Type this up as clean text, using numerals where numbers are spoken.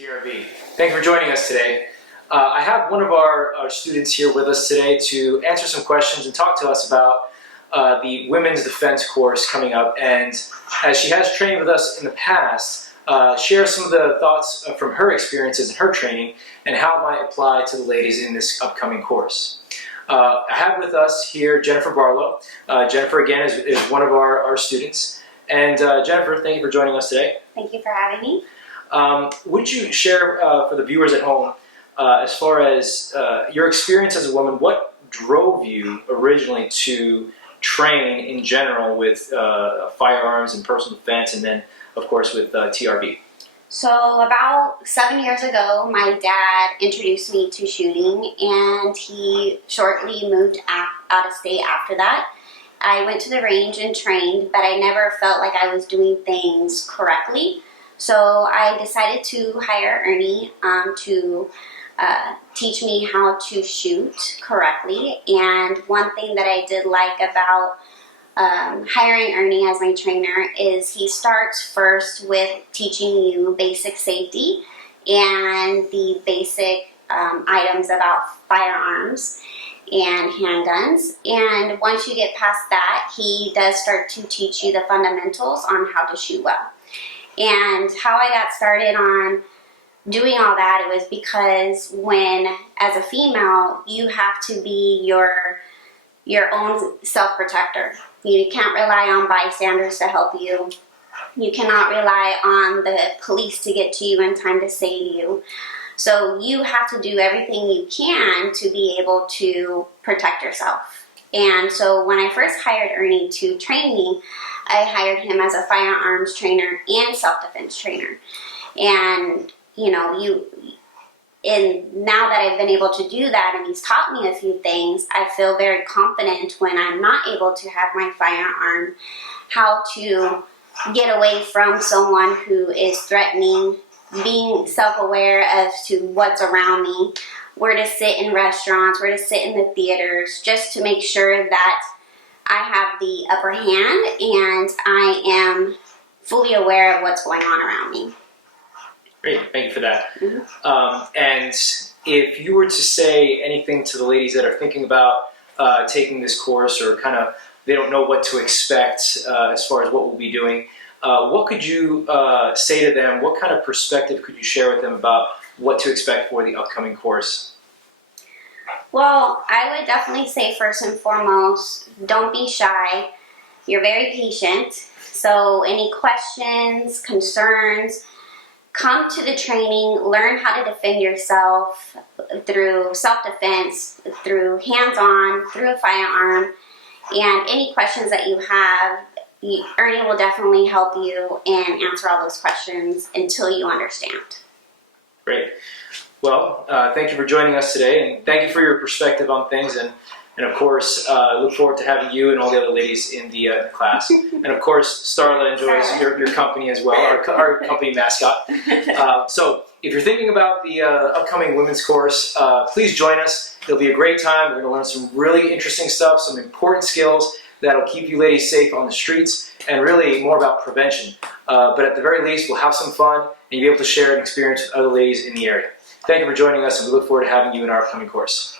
TRV. Thank you for joining us today. I have one of our students here with us today to answer some questions and talk to us about the Women's Defense course coming up, and as she has trained with us in the past, share some of the thoughts from her experiences in her training and how it might apply to the ladies in this upcoming course. I have with us here Jennifer Barlow. Jennifer, again, is one of our students. And Jennifer, thank you for joining us today. Thank you for having me. Would you share for the viewers at home, as far as your experience as a woman, what drove you originally to train in general with firearms and personal defense, and then, of course, with TRV? So about 7 years ago, my dad introduced me to shooting, and he shortly moved out of state after that. I went to the range and trained, but I never felt like I was doing things correctly. So I decided to hire Ernie to teach me how to shoot correctly. And one thing that I did like about hiring Ernie as my trainer is he starts first with teaching you basic safety and the basic items about firearms and handguns. And once you get past that, he does start to teach you the fundamentals on how to shoot well. And how I got started on doing all that, it was because when, as a female, you have to be your own self-protector. You can't rely on bystanders to help you. You cannot rely on the police to get to you in time to save you. So you have to do everything you can to be able to protect yourself. And so when I first hired Ernie to train me, I hired him as a firearms trainer and self-defense trainer. And you know, now that I've been able to do that and he's taught me a few things, I feel very confident when I'm not able to have my firearm, how to get away from someone who is threatening, being self-aware as to what's around me, where to sit in restaurants, where to sit in the theaters, just to make sure that I have the upper hand and I am fully aware of what's going on around me. Great, thank you for that. And if you were to say anything to the ladies that are thinking about taking this course, or kind of they don't know what to expect as far as what we'll be doing, what could you say to them? What kind of perspective could you share with them about what to expect for the upcoming course? Well, I would definitely say first and foremost, don't be shy. You're very patient. So any questions, concerns, come to the training, learn how to defend yourself through self-defense, through hands-on, through a firearm, and any questions that you have, Ernie will definitely help you and answer all those questions until you understand. Great. Well, thank you for joining us today, and thank you for your perspective on things, and of course, look forward to having you and all the other ladies in the class. And of course, STARLA enjoys your company as well, our company mascot. So if you're thinking about the upcoming women's course, please join us. It'll be a great time. We're going to learn some really interesting stuff, some important skills that'll keep you ladies safe on the streets, and really more about prevention. But at the very least, we'll have some fun, and you'll be able to share an experience with other ladies in the area. Thank you for joining us, and we look forward to having you in our upcoming course.